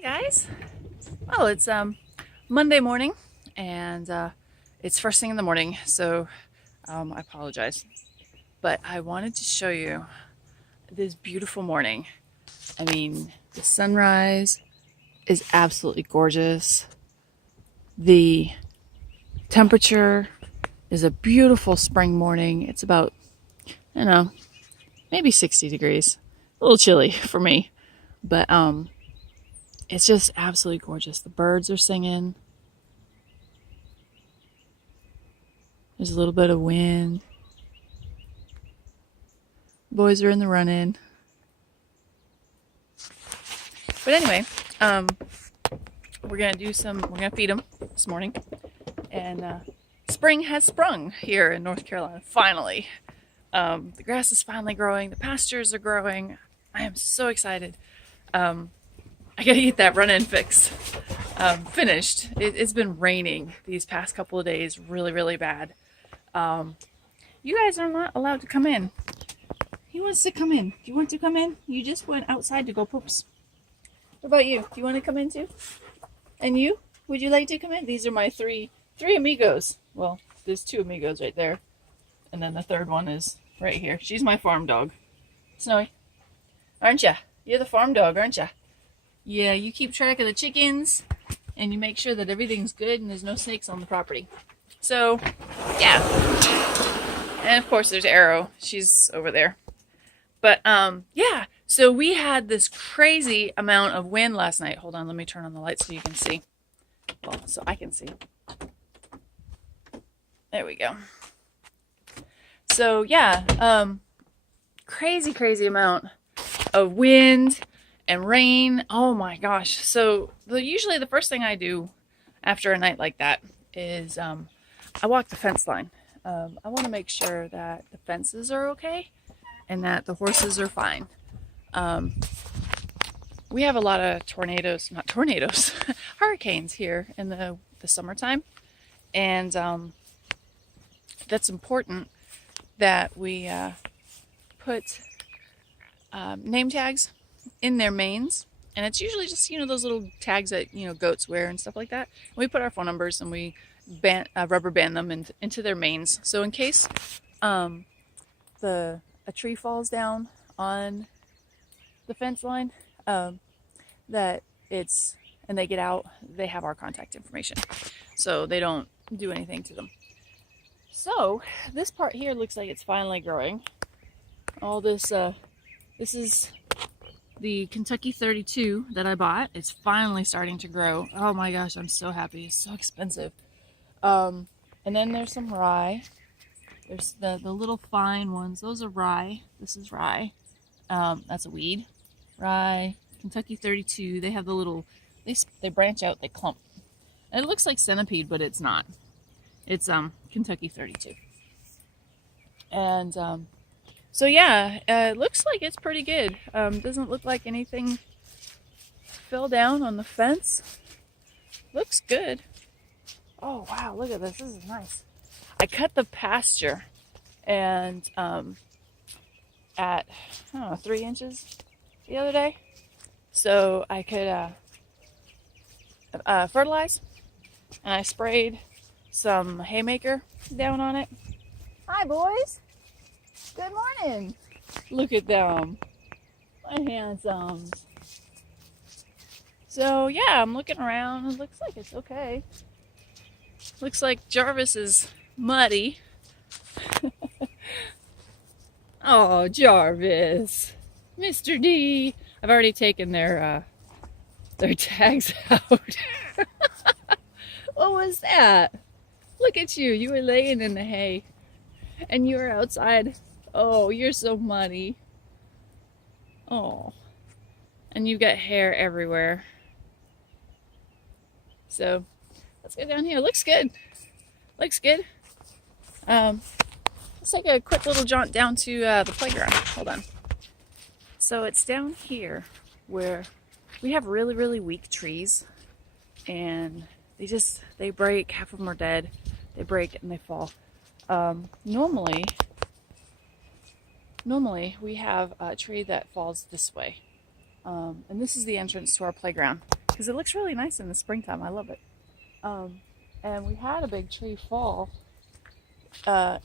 Hi guys. Well, it's Monday morning and it's first thing in the morning, so I apologize. But I wanted to show you this beautiful morning. I mean, the sunrise is absolutely gorgeous. The temperature is a beautiful spring morning. It's about, I don't know, maybe 60 degrees. A little chilly for me, but it's just absolutely gorgeous. The birds are singing. There's a little bit of wind. Boys are in the run-in. But anyway, we're gonna feed them this morning. And spring has sprung here in North Carolina, finally. The grass is finally growing. The pastures are growing. I am so excited. I gotta get that run-in fix finished. It's been raining these past couple of days really, really bad. You guys are not allowed to come in. He wants to come in. Do you want to come in? You just went outside to go poops. What about you? Do you want to come in too? And you? Would you like to come in? These are my three amigos. Well, there's two amigos right there. And then the third one is right here. She's my farm dog. Snowy. Aren't ya? You're the farm dog, aren't ya? Yeah, you keep track of the chickens and you make sure that everything's good and there's no snakes on the property. So, yeah. And of course there's Arrow. She's over there. But, yeah. So we had this crazy amount of wind last night. Hold on, let me turn on the light so you can see. Well, so I can see. There we go. So, yeah. Crazy amount of wind and rain. Oh my gosh. So usually the first thing I do after a night like that is I walk the fence line. I want to make sure that the fences are okay and that the horses are fine. We have a lot of hurricanes here in the summertime. And that's important that we put name tags in their manes. And it's usually just, those little tags that, goats wear and stuff like that. And we put our phone numbers and we rubber band them into their manes. So in case a tree falls down on the fence line, and they get out, they have our contact information. So they don't do anything to them. So this part here looks like it's finally growing. All this, this is the Kentucky 32 that I bought. It's finally starting to grow. Oh my gosh, I'm so happy. It's so expensive. And then there's some rye. There's the little fine ones. Those are rye. This is rye. That's a weed. Rye, Kentucky 32. They have the little, they branch out, they clump. And it looks like centipede, but it's not. It's Kentucky 32. And so yeah, it looks like it's pretty good. Doesn't look like anything fell down on the fence. Looks good. Oh wow, look at this. This is nice. I cut the pasture and at, I don't know, 3 inches the other day. So I could fertilize. And I sprayed some haymaker down on it. Hi boys. Good morning. Look at them. My handsomes. So yeah, I'm looking around. It looks like it's okay. Looks like Jarvis is muddy. Oh, Jarvis. Mr. D. I've already taken their tags out. What was that? Look at you. You were laying in the hay. And you were outside. Oh, you're so muddy. Oh. And you've got hair everywhere. So, let's go down here. Looks good. Looks good. Let's take a quick little jaunt down to the playground. Hold on. So it's down here where we have really, really weak trees. And they break. Half of them are dead. They break and they fall. Normally we have a tree that falls this way. And this is the entrance to our playground. because it looks really nice in the springtime. I love it. And we had a big tree fall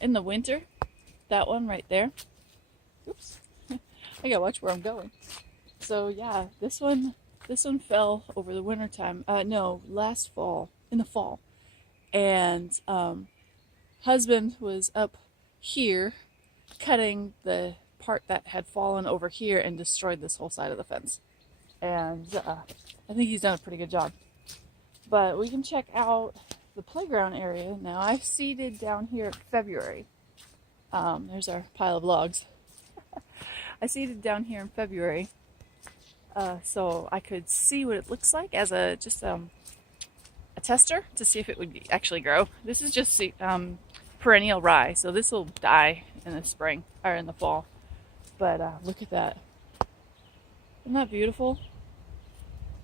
in the winter. That one right there. Oops. I gotta watch where I'm going. So yeah, this one fell over the winter time. No, last fall, in the fall. And husband was up here cutting the part that had fallen over here and destroyed this whole side of the fence. And I think he's done a pretty good job. But we can check out the playground area now. I've seeded down here in February. There's our pile of logs. I seeded down here in February so I could see what it looks like as a tester to see if it would actually grow. This is just perennial rye, so this will die in the spring or in the fall. But look at that. Isn't that beautiful?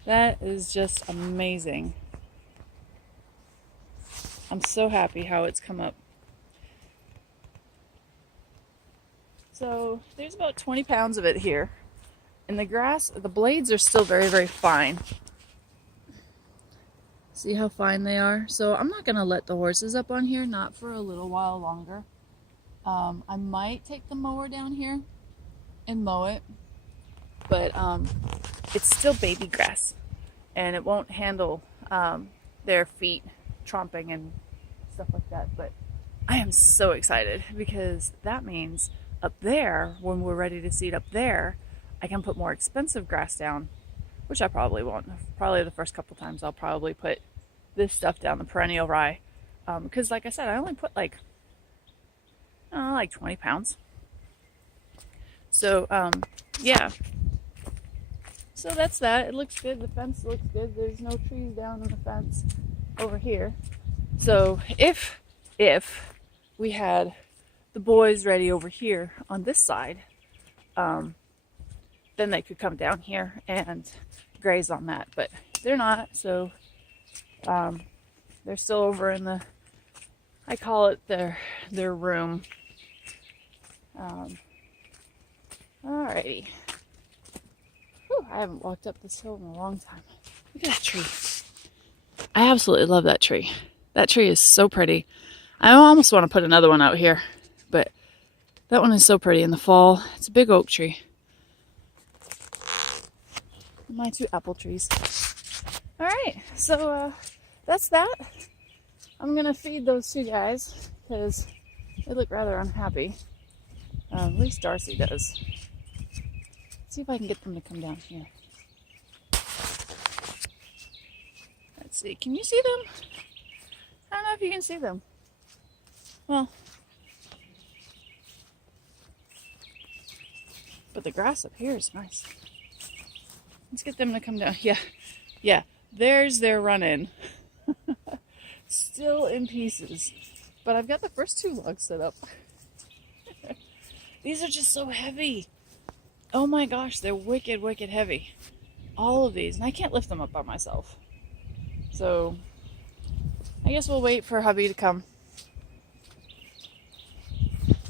That is just amazing. I'm so happy how it's come up. So there's about 20 pounds of it here. And the grass, the blades are still very, very fine. See how fine they are? So I'm not going to let the horses up on here, not for a little while longer. I might take the mower down here and mow it. But it's still baby grass. And it won't handle their feet tromping and stuff like that. But I am so excited because that means up there, when we're ready to seed up there, I can put more expensive grass down, which I probably won't. Probably the first couple times I'll probably put this stuff down, the perennial rye. Because like I said, I only put like 20 pounds. So, yeah. So that's that. It looks good. The fence looks good. There's no trees down on the fence over here. So if we had the boys ready over here on this side, then they could come down here and graze on that. But they're not, so they're still over in the, I call it their room. Alrighty. Whew, I haven't walked up this hill in a long time. Look at that tree. I absolutely love that tree. That tree is so pretty. I almost want to put another one out here, but that one is so pretty in the fall. It's a big oak tree. My two apple trees. Alright, so that's that. I'm going to feed those two guys because they look rather unhappy. At least Darcy does. Let's see if I can get them to come down here. Let's see, can you see them? I don't know if you can see them. Well, but the grass up here is nice. Let's get them to come down. Yeah, there's their run-in. Still in pieces. But I've got the first two logs set up. These are just so heavy. Oh my gosh, they're wicked, wicked heavy. All of these. And I can't lift them up by myself. So, I guess we'll wait for hubby to come.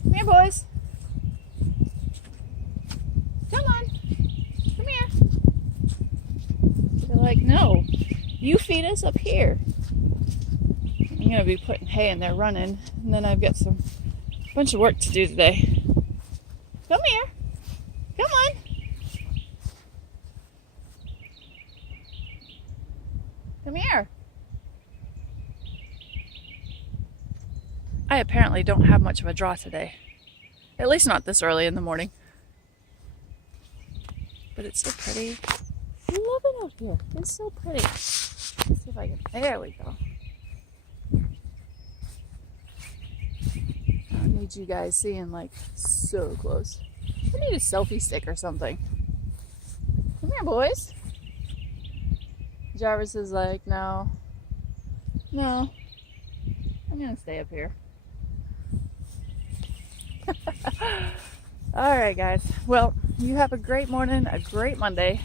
Come here, boys. Come on. Come here. They're like, no. You feed us up here. I'm going to be putting hay in there running. And then I've got a bunch of work to do today. Come here. Come on. Come here. I apparently don't have much of a draw today. At least not this early in the morning. But it's so pretty. I love it out here. It's so pretty. Let's see if I can. There we go. I need you guys seeing like so close. I need a selfie stick or something. Come here, boys. Jarvis is like, no. I'm gonna stay up here. Alright guys, well, you have a great morning, a great Monday.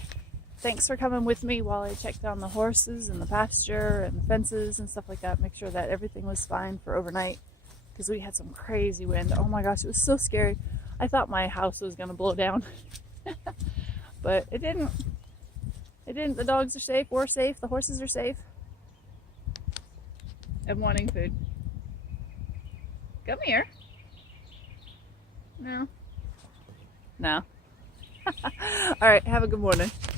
Thanks for coming with me while I checked on the horses and the pasture and the fences and stuff like that. Make sure that everything was fine for overnight because we had some crazy wind. Oh my gosh, it was so scary. I thought my house was gonna blow down. But it didn't. They didn't. The dogs are safe. We're safe. The horses are safe. And wanting food. Come here. No. No. All right. Have a good morning.